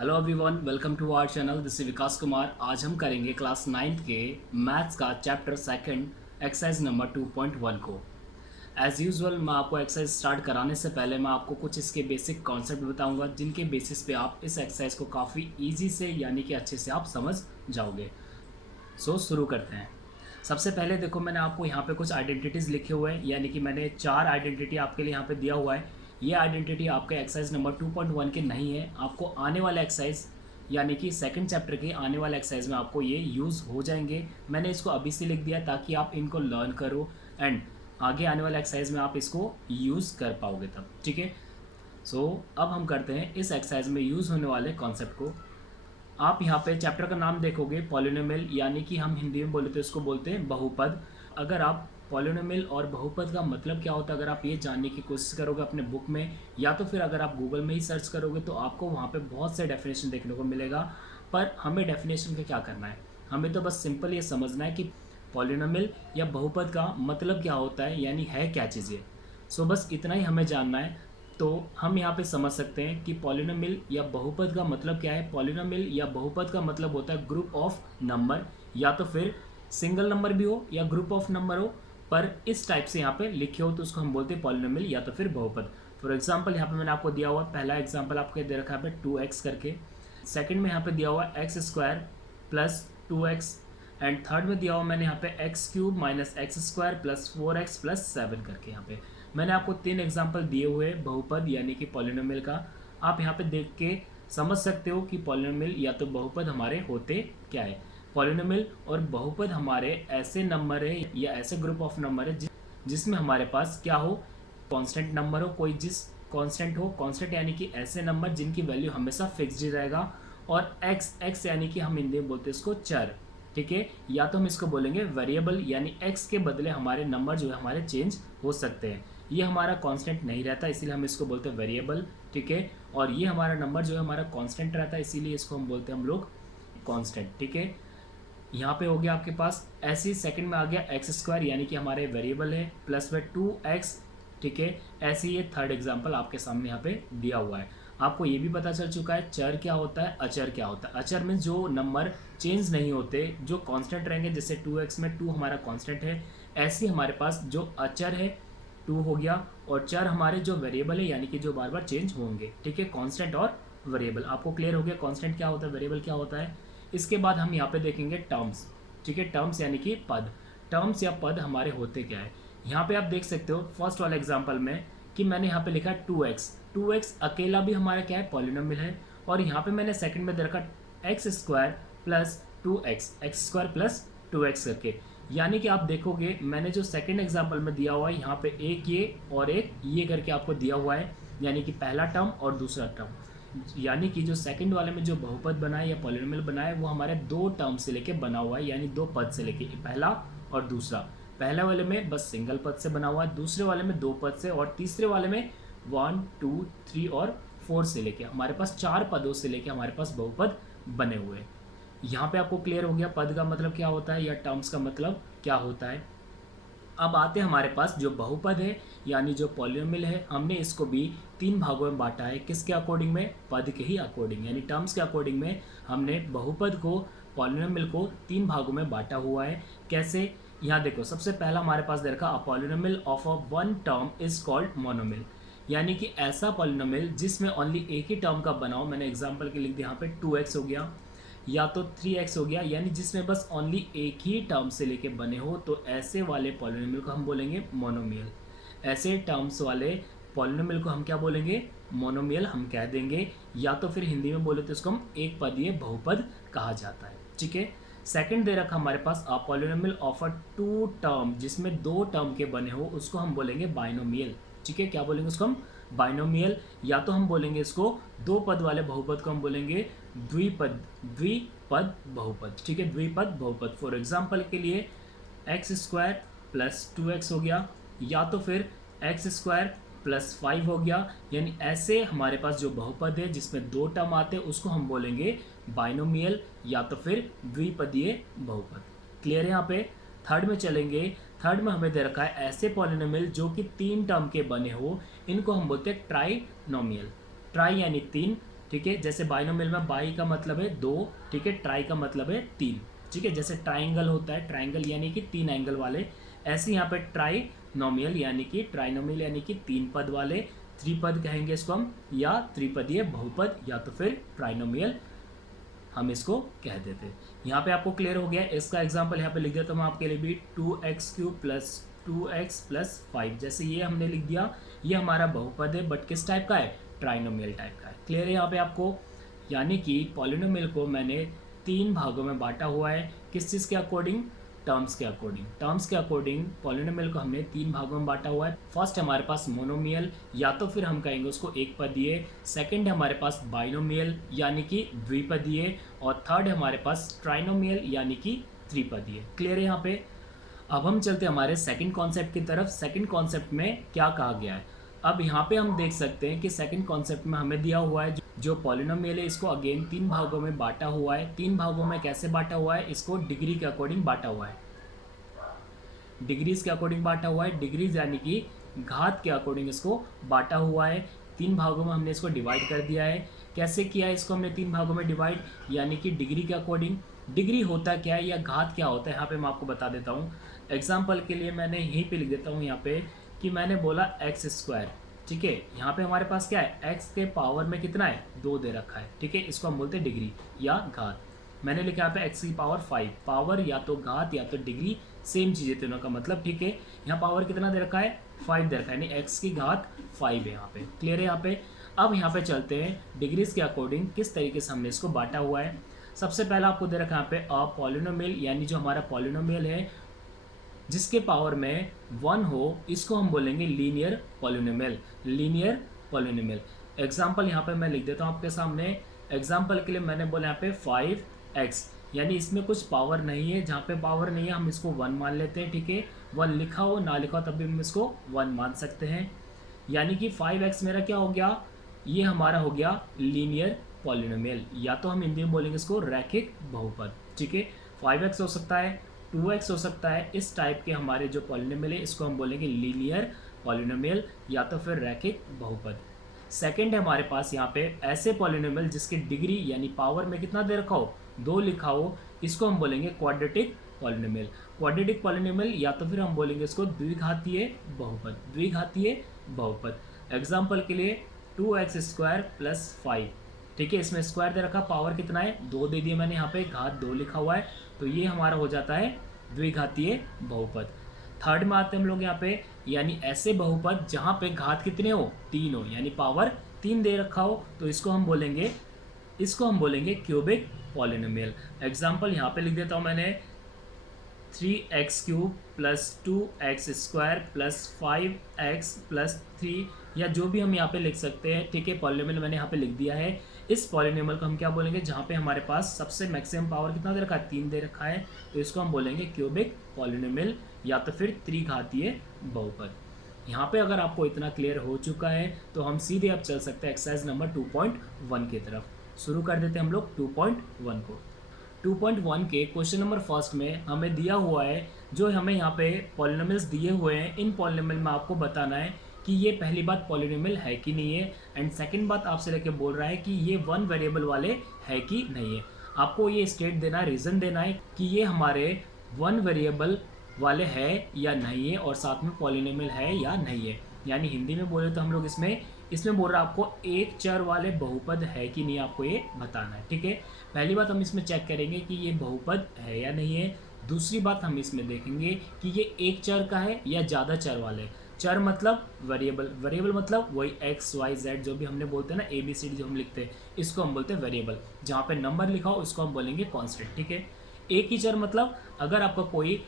Hello everyone, welcome to our channel. This is Vikas Kumar. आज हम करेंगे क्लास 9th के मैथ्स का चैप्टर सेकंड एक्सरसाइज नंबर 2.1 को। एज़ यूजुअल मैं आपको एक्सरसाइज स्टार्ट कराने से पहले मैं आपको कुछ इसके बेसिक कॉन्सेप्ट बताऊंगा, जिनके बेसिस पे आप इस एक्सरसाइज को काफ़ी ईजी से यानी कि अच्छे से आप समझ जाओगे। शुरू करते हैं। सबसे पहले देखो, मैंने आपको यहाँ पे कुछ आइडेंटिटीज़ लिखे हुए हैं, यानी कि मैंने 4 आइडेंटिटी आपके लिए यहाँ पे दिया हुआ है। ये आइडेंटिटी आपके एक्सरसाइज नंबर 2.1 के नहीं है। आपको आने वाले एक्सरसाइज यानी कि सेकंड चैप्टर के आने वाले एक्सरसाइज में आपको ये यूज़ हो जाएंगे। मैंने इसको अभी से लिख दिया ताकि आप इनको लर्न करो एंड आगे आने वाले एक्सरसाइज में आप इसको यूज़ कर पाओगे तब। ठीक है। अब हम करते हैं इस एक्सरसाइज में यूज़ होने वाले कॉन्सेप्ट को। आप यहाँ पे चैप्टर का नाम देखोगे पॉलिनोमियल, यानी कि हम हिंदी में बोले तो इसको बोलते हैं बहुपद। अगर आप पॉलिनोमियल और बहुपद का मतलब क्या होता है अगर आप ये जानने की कोशिश करोगे अपने बुक में, या तो फिर अगर आप गूगल में ही सर्च करोगे, तो आपको वहाँ पे बहुत से डेफिनेशन देखने को मिलेगा। पर हमें डेफिनेशन का क्या करना है, हमें तो बस सिंपल ये समझना है कि पॉलिनोमियल या बहुपद का मतलब क्या होता है, यानी है क्या चीज़ें। बस इतना ही हमें जानना है। तो हम यहाँ पे समझ सकते हैं कि पॉलिनोमियल या बहुपद का मतलब क्या है। पॉलिनोमियल या बहुपद का मतलब होता है ग्रुप ऑफ नंबर, या तो फिर सिंगल नंबर भी हो या ग्रुप ऑफ नंबर हो, पर इस टाइप से यहाँ पे लिखे हो तो उसको हम बोलते हैं पॉलिनोमियल या तो फिर बहुपद। फॉर एग्जाम्पल यहाँ पे मैंने आपको दिया हुआ पहला एग्जाम्पल आपको दे रखा है पे 2x करके, सेकंड में यहाँ पे दिया हुआ x square plus 2x, and third में दिया हुआ मैंने यहाँ पे x cube minus x square plus 4x plus 7 करके। यहाँ पे मैंने आपको 3 एग्जाम्पल दिए हुए बहुपद यानी कि पॉलिनोमियल का। आप यहाँ पे देख के समझ सकते हो कि पॉलिनोमियल या तो बहुपद हमारे होते क्या है। पॉलिनोमियल और बहुपद हमारे ऐसे नंबर है या ऐसे ग्रुप ऑफ नंबर है जिसमें हमारे पास क्या हो, कांस्टेंट नंबर हो, कोई जिस कांस्टेंट हो। कांस्टेंट यानी कि ऐसे नंबर जिनकी वैल्यू हमेशा फिक्स्ड ही रहेगा, और एक्स यानी कि हम हिंदी में बोलते हैं इसको चर। ठीक है। या तो हम इसको बोलेंगे वेरिएबल, यानी एक्स के बदले हमारे नंबर जो है हमारे चेंज हो सकते हैं। ये हमारा कांस्टेंट नहीं रहता, इसीलिए हम इसको बोलते हैं वेरिएबल। ठीक है। और ये हमारा नंबर जो है हमारा कांस्टेंट रहता है, इसीलिए इसको हम बोलते हैं हम लोग कांस्टेंट। ठीक है। यहाँ पे हो गया आपके पास। ऐसे ही सेकंड में आ गया एक्स स्क्वायर, यानी कि हमारे वेरिएबल है, प्लस में 2x। ठीक है। ऐसे ही ये थर्ड एग्जाम्पल आपके सामने यहाँ पे दिया हुआ है। आपको ये भी पता चल चुका है चर क्या होता है, अचर क्या होता है। अचर मीन्स जो नंबर चेंज नहीं होते, जो कांस्टेंट रहेंगे। जैसे 2x में 2 हमारा कांस्टेंट है, ऐसे ही हमारे पास जो अचर है 2 हो गया, और चर हमारे जो वेरिएबल है यानी कि जो बार बार चेंज होंगे। ठीक है। कांस्टेंट और वेरिएबल आपको क्लियर हो गया, कांस्टेंट क्या होता है, वेरिएबल क्या होता है। इसके बाद हम यहाँ पे देखेंगे टर्म्स। ठीक है। टर्म्स यानी कि पद। टर्म्स या पद हमारे होते क्या है, यहाँ पे आप देख सकते हो फर्स्ट वाले एग्जांपल में कि मैंने यहाँ पे लिखा है 2x। 2x अकेला भी हमारा क्या है, पॉलिनोमियल है। और यहाँ पे मैंने सेकंड में दे रखा x square plus 2x, x square plus 2x करके। यानी कि आप देखोगे मैंने जो सेकंड एग्जांपल में दिया हुआ है यहाँ पे एक ये और एक ये करके आपको दिया हुआ है, यानी कि पहला टर्म और दूसरा टर्म। यानी कि जो सेकंड वाले में जो बहुपद बना है या पॉलिनोमियल बना है वो हमारे 2 टर्म से लेके बना हुआ है, यानी 2 पद से लेके, पहला और दूसरा। पहले वाले में बस सिंगल पद से बना हुआ है, दूसरे वाले में 2 पद से, और तीसरे वाले में 1 2 3 और 4 से लेके हमारे पास 4 पदों से लेके हमारे पास बहुपद बने हुए हैं। यहाँ पे आपको क्लियर हो गया पद का मतलब क्या होता है या टर्म्स का मतलब क्या होता है। अब आते हैं हमारे पास जो बहुपद है यानी जो पॉलिनोमियल है, हमने इसको भी 3 भागों में बांटा है। किसके अकॉर्डिंग में, पद के ही अकॉर्डिंग, यानी टर्म्स के अकॉर्डिंग में हमने बहुपद को, पॉलिनोमियल को 3 भागों में बांटा हुआ है। कैसे, यहाँ देखो सबसे पहला हमारे पास दे रखा अ polynomial of a one term is called monomial, यानी कि ऐसा पॉलिनोमियल जिसमें ओनली एक ही टर्म का बनाओ। मैंने एग्जांपल के लिख दिया यहाँ पे 2x हो गया या तो 3x हो गया, यानी जिसमें बस ओनली एक ही टर्म से लेके बने हो, तो ऐसे वाले पॉलिनोमियल को हम बोलेंगे मोनोमियल। ऐसे टर्म्स वाले पॉलिनोमियल को हम क्या बोलेंगे, मोनोमियल हम कह देंगे, या तो फिर हिंदी में बोले तो इसको हम एक पदीय बहुपद कहा जाता है। ठीक है। सेकंड दे रखा हमारे पास a polynomial of a 2 term, जिसमें 2 टर्म के बने हो, उसको हम बोलेंगे बाइनोमियल। ठीक है। क्या बोलेंगे उसको हम, बाइनोमियल। या तो हम बोलेंगे इसको 2 पद वाले बहुपद को हम बोलेंगे द्विपद बहुपद। ठीक है। द्विपद बहुपद। फॉर एग्जाम्पल के लिए एक्स स्क्वायर प्लस 2x हो गया, या तो फिर एक्स स्क्वायर प्लस 5 हो गया। यानी ऐसे हमारे पास जो बहुपद है जिसमें 2 टर्म आते हैं उसको हम बोलेंगे बाइनोमियल या तो फिर द्विपदीय बहुपद। क्लियर है यहाँ पे। थर्ड में चलेंगे। थर्ड में हमें दे रखा है ऐसे पॉलिनोमियल जो कि 3 टर्म के बने हो, इनको हम बोलते हैं ट्राइनोमियल। ट्राई यानी 3, ठीक है। जैसे बाइनोमियल में बाई का मतलब है 2, ठीक है, ट्राई का मतलब है 3, ठीक है। जैसे ट्राइंगल होता है, ट्राइंगल यानी कि 3 एंगल वाले, ऐसे यहाँ पे ट्राइनोमियल यानी कि ट्राइनोमियल यानी कि 3 पद वाले, त्रिपद कहेंगे इसको हम, या त्रिपदीय बहुपद, या तो फिर ट्राइनोमियल हम इसको कह देते हैं। यहाँ पे आपको क्लियर हो गया। इसका एग्जांपल यहाँ पे लिख देता हूँ आपके लिए भी, 2x³ प्लस 2x प्लस 5। जैसे ये हमने लिख दिया, ये हमारा बहुपद है, बट किस टाइप का है, ट्राइनोमियल टाइप का है। क्लियर है यहाँ पे आपको। यानी कि पॉलिनोमियल को मैंने 3 भागों में बांटा हुआ है, किस चीज़ के अकॉर्डिंग, टर्म्स के अकॉर्डिंग। टर्म्स के अकॉर्डिंग पॉलिनोमियल को हमने 3 भागों में बांटा हुआ है। फर्स्ट हमारे पास मोनोमियल, या तो फिर हम कहेंगे उसको एक पदीय। सेकंड हमारे पास बाइनोमियल यानी कि द्विपदीय, और थर्ड हमारे पास ट्राइनोमियल यानी कि त्रिपदीय। क्लियर है यहाँ पे। अब हम चलते हैं हमारे सेकंड कॉन्सेप्ट की तरफ। सेकंड कॉन्सेप्ट में क्या कहा गया है, अब यहाँ पे हम देख सकते हैं कि सेकंड कॉन्सेप्ट में हमें दिया हुआ है जो पॉलिनोमियल है, इसको अगेन 3 भागों में बांटा हुआ है। 3 भागों में कैसे बांटा हुआ है, इसको डिग्री के अकॉर्डिंग बांटा हुआ है, डिग्रीज के अकॉर्डिंग बांटा हुआ है। डिग्रीज यानी कि घात के अकॉर्डिंग इसको बांटा हुआ है। 3 भागों में हमने इसको डिवाइड कर दिया है। कैसे किया है इसको हमने 3 भागों में डिवाइड, यानी कि डिग्री के अकॉर्डिंग। डिग्री होता क्या है या घात क्या होता है, यहाँ पे मैं आपको बता देता हूँ। एग्जाम्पल के लिए मैंने यहीं पे लिख देता हूँ यहाँ पे कि मैंने बोला x², ठीक है। यहाँ पे हमारे पास क्या है, x के पावर में कितना है, 2 दे रखा है, ठीक है। इसको हम बोलते हैं डिग्री या घात। मैंने लिखा यहाँ पे x की पावर 5। पावर या तो घात या तो डिग्री, सेम चीज़ है तीनों का मतलब, ठीक है। यहाँ पावर कितना दे रखा है, 5 दे रखा है, यानी x की घात 5 है यहाँ पे। क्लियर है यहाँ पे। अब यहाँ पे चलते हैं डिग्रीज के अकॉर्डिंग किस तरीके से हमने इसको बांटा हुआ है। सबसे पहला आपको दे रखा है यहाँ पे अ पॉलिनोमियल, यानी जो हमारा पॉलिनोमियल है जिसके पावर में 1 हो, इसको हम बोलेंगे linear polynomial. Linear polynomial. Example यहाँ पे मैं लिख देता हूँ आपके सामने। एग्जाम्पल के लिए मैंने बोला यहाँ पे 5x, यानी इसमें कुछ पावर नहीं है, जहाँ पे पावर नहीं है हम इसको 1 मान लेते हैं, ठीक है। 1 लिखा हो ना लिखा हो तब भी हम इसको 1 मान सकते हैं। यानी कि 5x मेरा क्या हो गया, ये हमारा हो गया लीनियर पॉलिनोमियल, या तो हम हिंदी में बोलेंगे इसको रैखिक बहुपद, ठीक है। 5x हो सकता है, 2x हो सकता है, इस टाइप के हमारे जो पॉलिनोमियल है इसको हम बोलेंगे लीनियर पॉलिनोमियल या तो फिर रैखिक बहुपद। सेकंड है हमारे पास यहाँ पे ऐसे पॉलिनोमियल जिसके डिग्री यानी पावर में कितना दे रखा हो, 2 लिखा हो, इसको हम बोलेंगे क्वाड्रेटिक पॉलिनोमियल। क्वाड्रेटिक पॉलिनोमियल या तो फिर हम बोलेंगे इसको द्विघातीय बहुपद, द्विघातीय बहुपद। एग्जाम्पल के लिए 2x² प्लस 5, ठीक है। इसमें स्क्वायर दे रखा, पावर कितना है, 2 दे दिए मैंने, यहाँ पे घात 2 लिखा हुआ है, तो ये हमारा हो जाता है द्विघातीय बहुपद। थर्ड में आते हैं हम लोग यहाँ पे, यानी ऐसे बहुपद जहाँ पे घात कितने हो, 3 हो, यानी पावर 3 दे रखा हो, तो इसको हम बोलेंगे क्यूबिक पॉलिनोमियल। एग्जाम्पल यहाँ पे लिख देता हूँ मैंने, 3x³ plus 2x² plus 5x plus 3, या जो भी हम यहाँ पे लिख सकते हैं, ठीक है। पॉलिनोमियल मैंने यहाँ पे लिख दिया है। इस पॉलिनोमियल को हम क्या बोलेंगे, जहाँ पे हमारे पास सबसे मैक्सिमम पावर कितना दे रखा है, 3 दे रखा है, तो इसको हम बोलेंगे क्यूबिक पॉलिनोमियल या तो फिर त्रिघातीय बहुपद। यहाँ पे अगर आपको इतना क्लियर हो चुका है तो हम सीधे अब चल सकते हैं एक्सरसाइज नंबर 2.1 की तरफ। शुरू कर देते हैं हम लोग 2.1 को। 2.1 के क्वेश्चन नंबर फर्स्ट में हमें दिया हुआ है, जो हमें यहाँ पे पॉलिनोमियल्स दिए हुए हैं, इन पॉलिनोमियल में आपको बताना है कि ये पहली बात पॉलिनोमियल है कि नहीं है, एंड सेकंड बात आपसे लेके बोल रहा है कि ये 1 वेरिएबल वाले है कि नहीं है। आपको ये स्टेट देना, रीज़न देना है कि ये हमारे 1 वेरिएबल वाले है या नहीं है, और साथ में पॉलिनोमियल है या नहीं है। यानी हिंदी में बोले तो हम लोग इसमें बोल रहा है आपको एक चर वाले बहुपद है कि नहीं, आपको ये बताना है, ठीक है। पहली बात हम इसमें चेक करेंगे कि ये बहुपद है या नहीं है। दूसरी बात हम इसमें देखेंगे कि ये एक चर का है या ज़्यादा चर वाले। चर मतलब वेरिएबल, वेरिएबल मतलब वही x y z जो भी हमने बोलते हैं ना, ABCD जो हम लिखते हैं, इसको हम बोलते हैं वेरिएबल। जहाँ पे नंबर लिखा हो उसको हम बोलेंगे कांस्टेंट, ठीक है। एक ही चर मतलब अगर आपका कोई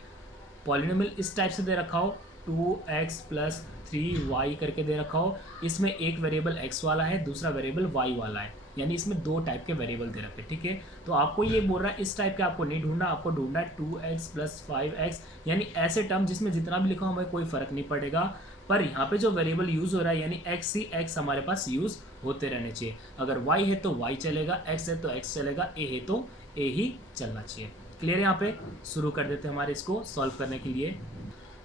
पॉलिनोमियल इस टाइप से दे रखा हो, 2x प्लस 3y करके दे रखा हो, इसमें एक वेरिएबल x वाला है, दूसरा वेरिएबल y वाला है, यानी इसमें 2 टाइप के वेरिएबल दे रखे, ठीक है। तो आपको ये बोल रहा है इस टाइप के आपको नहीं ढूंढना, आपको ढूंढना है 2x प्लस 5x, यानी ऐसे टर्म जिसमें जितना भी लिखा हो हमें कोई फर्क नहीं पड़ेगा, पर यहाँ पे जो वेरिएबल यूज़ हो रहा है यानी x ही x हमारे पास यूज़ होते रहने चाहिए। अगर y है तो y चलेगा, x है तो x चलेगा, a है तो a ही चलना चाहिए। क्लियर है। यहाँ पे शुरू कर देते हैं हमारे इसको सॉल्व करने के लिए।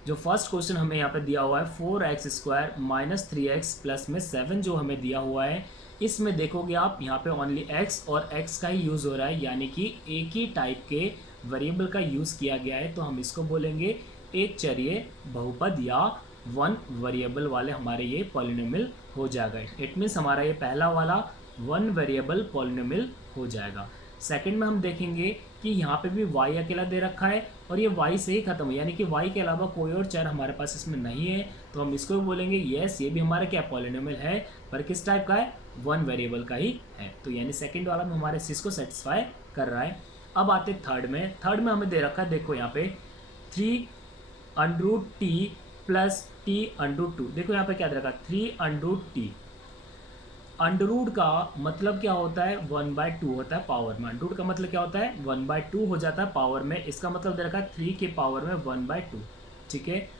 जो फर्स्ट क्वेश्चन हमें यहाँ पे दिया हुआ है 4x² माइनस 3x प्लस में 7 जो हमें दिया हुआ है, इसमें देखोगे आप यहाँ पे ओनली x और x का ही यूज़ हो रहा है, यानी कि एक ही टाइप के वेरिएबल का यूज़ किया गया है, तो हम इसको बोलेंगे एक चरिय बहुपद या वन वेरिएबल वाले हमारे ये पॉलिनोमियल हो जाएगा। इट मीन्स हमारा ये पहला वाला वन वेरिएबल पॉलिनोमियल हो जाएगा। सेकंड में हम देखेंगे कि यहाँ पे भी y अकेला दे रखा है और ये y से ही खत्म है, यानी कि y के अलावा कोई और चर हमारे पास इसमें नहीं है, तो हम इसको भी बोलेंगे यस ये भी हमारा क्या पॉलिनोमियल है, पर किस टाइप का है, वन वेरिएबल का ही है। तो यानी सेकंड वाला में हमारे इस चीज़ को सेटिस्फाई कर रहा है। अब आते थर्ड में। थर्ड में हमें दे रखा है, देखो यहाँ पे 3√t प्लस t√2। देखो यहाँ पे क्या दे रखा है, 3√t। अंडरूट का मतलब क्या होता है, 1/2 होता है पावर में। अंडरूट का मतलब क्या होता है, 1/2 हो जाता है पावर में। इसका मतलब दे रखा है 3 के पावर में 1/2। ठीक है,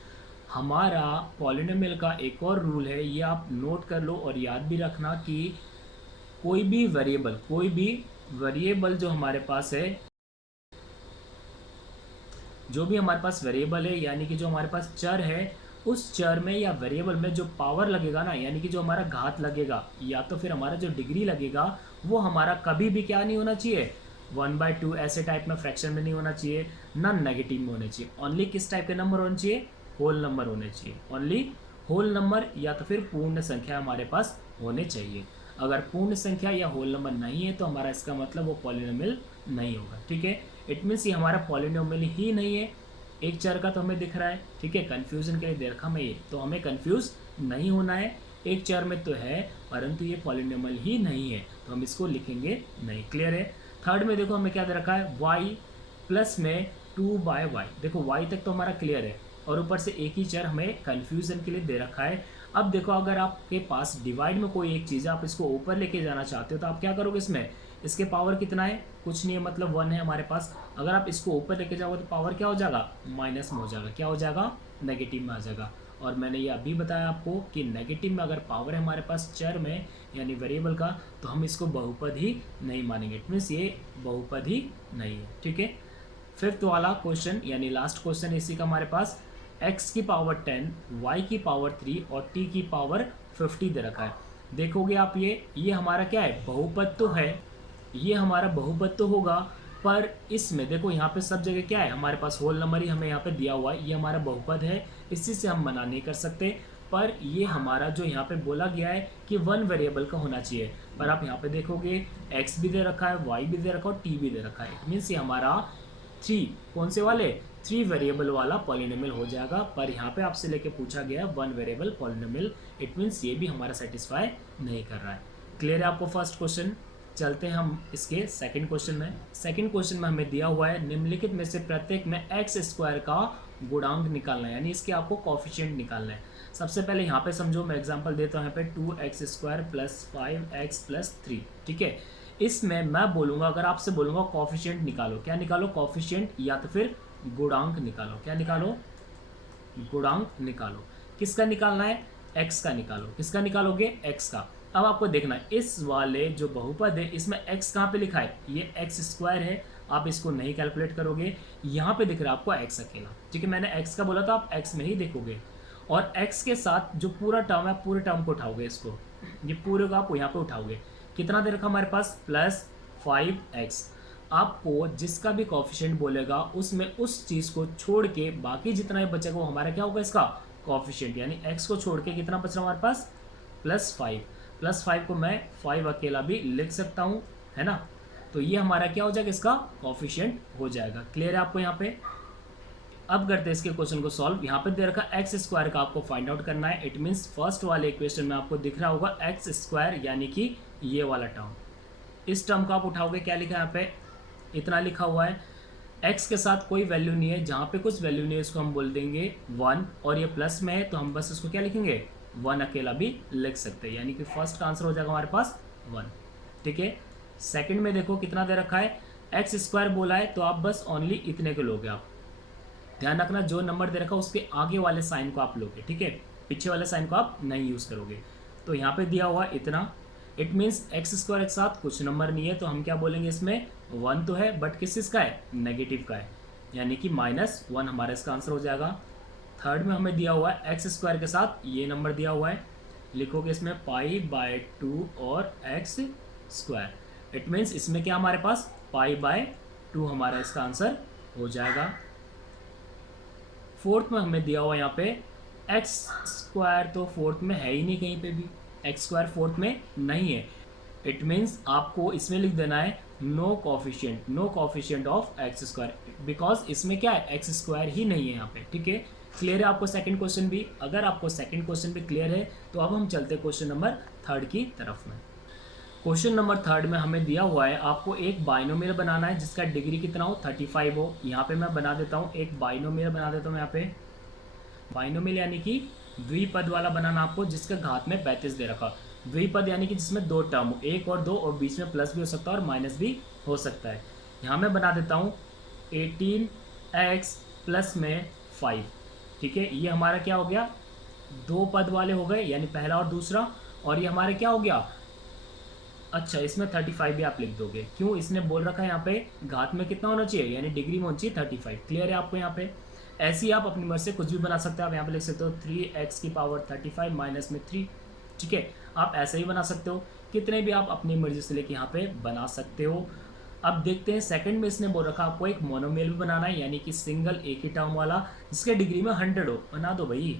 हमारा पॉलिनोमियल का एक और रूल है, ये आप नोट कर लो और याद भी रखना कि कोई भी वेरिएबल जो हमारे पास है, जो भी हमारे पास वेरिएबल है, यानी कि जो हमारे पास चर है, उस चर में या वेरिएबल में जो पावर लगेगा ना, यानी कि जो हमारा घात लगेगा या तो फिर हमारा जो डिग्री लगेगा, वो हमारा कभी भी क्या नहीं होना चाहिए, 1/2 ऐसे टाइप में फ्रैक्शन में नहीं होना चाहिए, ना नेगेटिव में होने चाहिए। ओनली किस टाइप के नंबर होने चाहिए, होल नंबर होने चाहिए। ओनली होल नंबर या तो फिर पूर्ण संख्या हमारे पास होने चाहिए। अगर पूर्ण संख्या या होल नंबर नहीं है तो हमारा इसका मतलब वो पॉलिनोमियल नहीं होगा। ठीक है, इट मीन्स ये हमारा पॉलिनोमियल ही नहीं है। एक चर का तो हमें दिख रहा है, ठीक है, कंफ्यूजन के लिए दे रखा हमें ये, तो हमें कंफ्यूज नहीं होना है। एक चर में तो है परंतु ये पॉलिनोमियल ही नहीं है, तो हम इसको लिखेंगे नहीं। क्लियर है। थर्ड में देखो हमें क्या दे रखा है, y प्लस में 2/y। देखो y तक तो हमारा क्लियर है और ऊपर से एक ही चर हमें कंफ्यूजन के लिए दे रखा है। अब देखो अगर आपके पास डिवाइड में कोई एक चीज़ है, आप इसको ऊपर लेके जाना चाहते हो, तो आप क्या करोगे, इसमें इसके पावर कितना है, कुछ नहीं है, मतलब 1 है हमारे पास। अगर आप इसको ऊपर लेके जाओगे तो पावर क्या हो जाएगा, माइनस में हो जाएगा। क्या हो जाएगा, नेगेटिव में आ जाएगा। और मैंने ये अभी बताया आपको कि नेगेटिव में अगर पावर है हमारे पास चर में यानी वेरिएबल का, तो हम इसको बहुपद ही नहीं मानेंगे। इट मीन्स ये बहुपद ही नहीं है। ठीक है, फिफ्थ वाला क्वेश्चन यानी लास्ट क्वेश्चन इसी का हमारे पास, x की पावर 10, y की पावर 3 और t की पावर 50 दे रखा है। देखोगे आप ये हमारा क्या है, बहुपद तो है, ये हमारा बहुपद तो होगा, पर इसमें देखो यहाँ पे सब जगह क्या है, हमारे पास होल नंबर ही हमें यहाँ पे दिया हुआ है, ये हमारा बहुपद है, इसी से हम मना नहीं कर सकते। पर ये हमारा जो यहाँ पे बोला गया है कि वन वेरिएबल का होना चाहिए, पर आप यहाँ पे देखोगे x भी दे रखा है, y भी दे रखा है और t भी दे रखा है। इट मीन्स ये हमारा 3 कौन से वाले, 3 वेरिएबल वाला पॉलिनोमियल हो जाएगा। पर यहाँ पे आपसे लेके पूछा गया है one variable polynomial, it means ये भी हमारा सेटिस्फाई नहीं कर रहा है। क्लियर है आपको फर्स्ट क्वेश्चन। चलते हैं हम इसके सेकंड क्वेश्चन में। सेकंड क्वेश्चन में हमें दिया हुआ है निम्नलिखित में से प्रत्येक में एक्स स्क्वायर का गुणांक निकालना है, यानी इसके आपको कॉफिशिएंट निकालना है। सबसे पहले यहाँ पे समझो, मैं एग्जांपल देता हूँ यहाँ पे 2x² प्लस 5x प्लस 3। ठीक है, इसमें मैं बोलूँगा, अगर आपसे बोलूँगा कॉफिशिएंट निकालो, क्या निकालो, कॉफिशिएंट या तो फिर गुणांक निकालो। क्या निकालो, गुणांक निकालो। किसका निकालना है, x का निकालो। किसका निकालोगे, x का। अब आपको देखना है इस वाले जो बहुपद है इसमें x कहाँ पे लिखा है, ये x² है, आप इसको नहीं कैलकुलेट करोगे, यहाँ पे दिख रहा है आपको x अकेला। ठीक है, मैंने x का बोला था, आप x में ही देखोगे। और x के साथ जो पूरा टर्म है, पूरे टर्म को उठाओगे, इसको ये पूरे को आप यहाँ पे उठाओगे। कितना दे रखा हमारे पास, प्लस 5x। आपको जिसका भी कॉफिशिएंट बोलेगा उसमें उस चीज़ को छोड़ के बाकी जितना ही बचेगा वो हमारा क्या होगा, इसका कॉफिशिएंट। यानी x को छोड़ के कितना बच रहा हमारे पास, +5। +5 को मैं 5 अकेला भी लिख सकता हूँ, है ना। तो ये हमारा क्या हो जाएगा, इसका कॉफिशिएंट हो जाएगा। क्लियर है आपको यहाँ पे। अब करते हैं इसके क्वेश्चन को सॉल्व। यहाँ पे दे रखा x² का आपको फाइंड आउट करना है। इट मीन्स फर्स्ट वाले इक्वेशन में आपको दिख रहा होगा x² यानी कि ये वाला टर्म, इस टर्म को आप उठाओगे, क्या लिखा है यहाँ पे, इतना लिखा हुआ है। x के साथ कोई वैल्यू नहीं है, जहाँ पे कुछ वैल्यू नहीं है इसको हम बोल देंगे 1, और ये प्लस में है तो हम बस इसको क्या लिखेंगे, 1 अकेला भी लिख सकते हैं, यानी कि फर्स्ट का आंसर हो जाएगा हमारे पास 1। ठीक है, सेकंड में देखो कितना दे रखा है, x² बोला है तो आप बस ओनली इतने के लोगे। आप ध्यान रखना जो नंबर दे रखा है उसके आगे वाले साइन को आप लोगे, ठीक है, पीछे वाले साइन को आप नहीं यूज़ करोगे। तो यहाँ पे दिया हुआ इतना, इट मीन्स x² के साथ कुछ नंबर नहीं है, तो हम क्या बोलेंगे, इसमें 1 तो है बट किस चीज़ का है, नेगेटिव का है, यानी कि -1 हमारा इसका आंसर हो जाएगा। थर्ड में हमें दिया हुआ है x² के साथ ये नंबर दिया हुआ है, लिखोगे इसमें π/2 और x स्क्वायर। इट मीन्स इसमें क्या हमारे पास π/2 हमारा इसका आंसर हो जाएगा। फोर्थ में हमें दिया हुआ यहाँ पे एक्स स्क्वायर, तो फोर्थ में है ही नहीं कहीं पे भी, एक्स स्क्वायर फोर्थ में नहीं है। इट मीन्स आपको इसमें लिख देना है no coefficient of x square, because इसमें क्या है एक्स स्क्वायर ही नहीं है यहाँ पे। ठीक है, क्लियर है आपको सेकंड क्वेश्चन भी? अगर आपको सेकंड क्वेश्चन भी क्लियर है तो अब हम चलते हैं क्वेश्चन नंबर थर्ड की तरफ में। क्वेश्चन नंबर थर्ड में हमें दिया हुआ है आपको एक बाइनोमियल बनाना है जिसका डिग्री कितना हो 35 हो। यहाँ पे मैं बना देता हूँ, एक बाइनोमियल बना देता हूँ यहाँ पे। बाइनोमियल यानी कि द्विपद वाला बनाना आपको, जिसका घात में 35 दे रखा। द्विपद यानी कि जिसमें दो टर्म हो, एक और दो, और बीच में प्लस भी हो सकता है और माइनस भी हो सकता है। यहाँ मैं बना देता हूँ 18x प्लस में 5। ठीक है, ये हमारा क्या हो गया, दो पद वाले हो गए, यानी पहला और दूसरा। और ये हमारे क्या हो गया, अच्छा इसमें 35 भी आप लिख दोगे, क्यों, इसने बोल रखा है यहाँ पे घात में कितना होना चाहिए, यानी डिग्री में होना चाहिए 35। क्लियर है आपको यहाँ पे? ऐसे ही आप अपनी मर्जी से कुछ भी बना सकते हो। आप यहाँ पे लिख सकते हो 3x की पावर 35 माइनस में 3। ठीक है, आप ऐसे ही बना सकते हो, कितने भी आप अपनी मर्जी से लेके यहाँ पे बना सकते हो। अब देखते हैं सेकंड में इसने बोल रखा आपको एक मोनोमियल भी बनाना है, यानी कि सिंगल एक ही टर्म वाला जिसके डिग्री में 100 हो। बना दो भाई,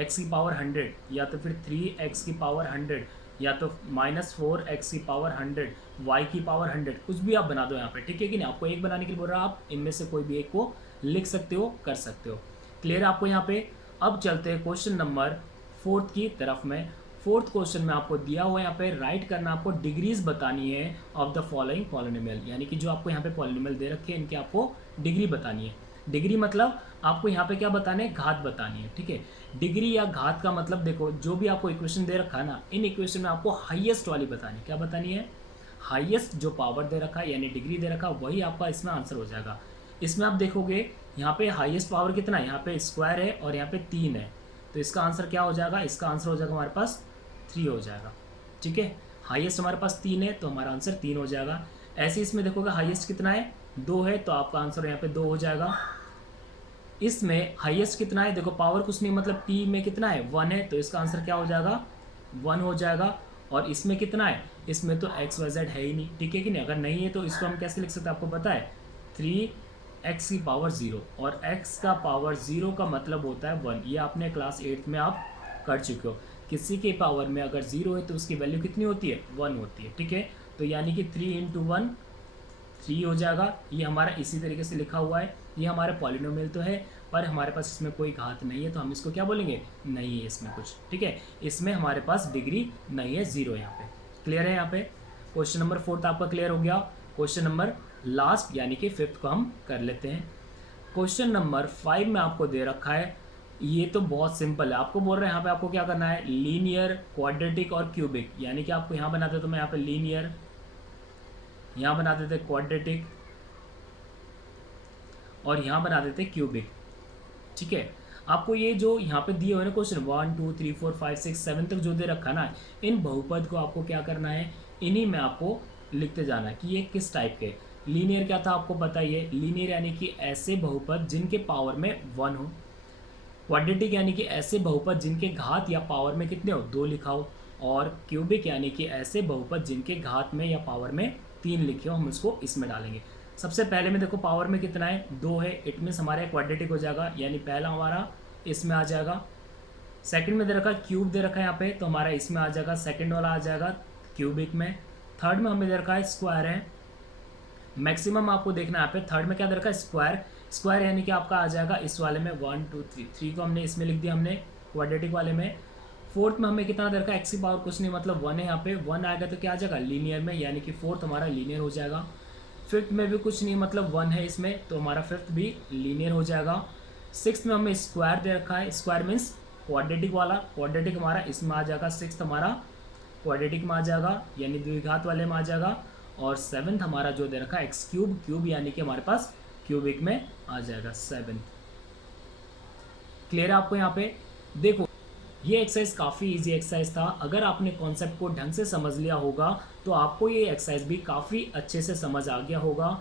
x की पावर 100, या तो फिर 3x की पावर 100, या तो -4x की पावर 100, y की पावर 100, कुछ भी आप बना दो यहाँ पे। ठीक है कि नहीं? आपको एक बनाने के लिए बोल रहा है, आप इनमें से कोई भी एक को लिख सकते हो, कर सकते हो। क्लियर है आपको यहाँ पे? अब चलते हैं क्वेश्चन नंबर फोर्थ की तरफ में। फोर्थ क्वेश्चन में आपको दिया हुआ है यहाँ पे राइट करना, आपको डिग्रीज बतानी है ऑफ द फॉलोइंग पॉलिनोमियल, यानी कि जो आपको यहाँ पे पॉलिनोमियल दे रखे हैं इनके आपको डिग्री बतानी है। डिग्री मतलब आपको यहाँ पे क्या बताना है, घात बतानी है। ठीक है, डिग्री या घात का मतलब देखो, जो भी आपको इक्वेशन दे रखा है ना, इन इक्वेशन में आपको हाईएस्ट वाली बतानी है। क्या बतानी है? हाईएस्ट जो पावर दे रखा है यानी डिग्री दे रखा है, वही आपका इसमें आंसर हो जाएगा। इसमें आप देखोगे यहाँ पे हाईएस्ट पावर कितना है, यहाँ पे स्क्वायर है और यहाँ पे 3 है, तो इसका आंसर क्या हो जाएगा, इसका आंसर हो जाएगा हमारे पास 3 हो जाएगा। ठीक है, हाईएस्ट हमारे पास 3 है तो हमारा आंसर 3 हो जाएगा। ऐसे इसमें देखोगे हाईएस्ट कितना है, 2 है, तो आपका आंसर यहाँ पे 2 हो जाएगा। इसमें हाईएस्ट कितना है, देखो पावर कुछ नहीं, मतलब p में कितना है 1 है, तो इसका आंसर क्या हो जाएगा 1 हो जाएगा। और इसमें कितना है, इसमें तो x y z है ही नहीं। ठीक है कि नहीं? अगर नहीं है तो इसको हम कैसे लिख सकते हैं, आपको पता है 3x की पावर 0, और x का पावर 0 का मतलब होता है 1। ये आपने क्लास 8 में आप कर चुके हो। किसी के पावर में अगर 0 है तो उसकी वैल्यू कितनी होती है, 1 होती है। ठीक है, तो यानी कि 3 × 1 3 हो जाएगा। ये हमारा इसी तरीके से लिखा हुआ है। ये हमारा पॉलिनोमियल तो है, पर हमारे पास इसमें कोई घात नहीं है, तो हम इसको क्या बोलेंगे, नहीं है इसमें कुछ। ठीक है, इसमें हमारे पास डिग्री नहीं है, 0 यहाँ पे। क्लियर है यहाँ पे? क्वेश्चन नंबर 4 आपका क्लियर हो गया। क्वेश्चन नंबर लास्ट यानी कि 5th को हम कर लेते हैं। क्वेश्चन नंबर 5 में आपको दे रखा है, ये तो बहुत सिंपल है। आपको बोल रहे हैं यहाँ पे आपको क्या करना है, लीनियर, क्वाड्रेटिक और क्यूबिक, यानी कि आपको यहाँ बनाते तो मैं यहाँ पे लीनियर, यहाँ बना देते क्वाड्रेटिक, और यहाँ बना देते क्यूबिक। ठीक है, आपको ये जो यहाँ पे दिए हुए ना क्वेश्चन 1 2 3 4 5 6 7 तक जो दे रखा ना, इन बहुपद को आपको क्या करना है, इन्हीं में आपको लिखते जाना है कि ये किस टाइप के। लीनियर क्या था आपको पता ही है, लीनियर यानी कि ऐसे बहुपद जिनके पावर में 1 हो। क्वाड्रेटिक यानी कि ऐसे बहुपद जिनके घात या पावर में कितने हो, 2 लिखा हो। और क्यूबिक यानी कि ऐसे बहुपद जिनके घात में या पावर में 3 लिखे हो, हम उसको इसमें डालेंगे। सबसे पहले में देखो पावर में कितना है, 2 है, इट मीन्स हमारा क्वाड्रेटिक हो जाएगा, यानी पहला हमारा इसमें आ जाएगा। सेकंड में दे रखा क्यूब दे रखा है यहाँ पे, तो हमारा इसमें आ जाएगा, सेकंड वाला आ जाएगा क्यूबिक में। थर्ड में हमें दे रखा है स्क्वायर है, मैक्सिमम आपको देखना है यहाँ पे। थर्ड में क्या दे रखा है, स्क्वायर। स्क्वायर यानी कि आपका आ जाएगा इस वाले में 1 2 3 को हमने इसमें लिख दिया हमने क्वाड्रेटिक वाले में। फोर्थ में हमें कितना दे रखा है, एक्स की पावर कुछ नहीं, मतलब 1 है यहाँ पे, 1 आएगा तो क्या आ जाएगा लीनियर में, यानी कि फोर्थ हमारा लीनियर हो जाएगा। फिफ्थ में भी कुछ नहीं, मतलब 1 है इसमें, तो हमारा फिफ्थ भी लीनियर हो जाएगा। सिक्स्थ में हमें स्क्वायर दे रखा है, स्क्वायर मीन्स क्वाड्रेटिक वाला, क्वाड्रेटिक हमारा इसमें आ जाएगा, सिक्स्थ हमारा क्वाड्रेटिक में आ जाएगा, यानी द्विघात वाले में आ जाएगा। और सेवन्थ हमारा जो दे रखा है एक्स क्यूब, क्यूब यानी कि हमारे पास क्यूबिक में आ जाएगा 7। क्लियर है आपको यहाँ पे? देखो ये एक्सरसाइज काफ़ी इजी एक्सरसाइज था। अगर आपने कॉन्सेप्ट को ढंग से समझ लिया होगा तो आपको ये एक्सरसाइज भी काफ़ी अच्छे से समझ आ गया होगा।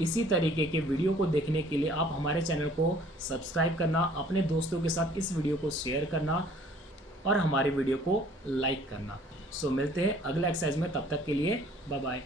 इसी तरीके के वीडियो को देखने के लिए आप हमारे चैनल को सब्सक्राइब करना, अपने दोस्तों के साथ इस वीडियो को शेयर करना। और हमारी वीडियो को लाइक करना। सो मिलते हैं अगले एक्सरसाइज में, तब तक के लिए बाय बाय।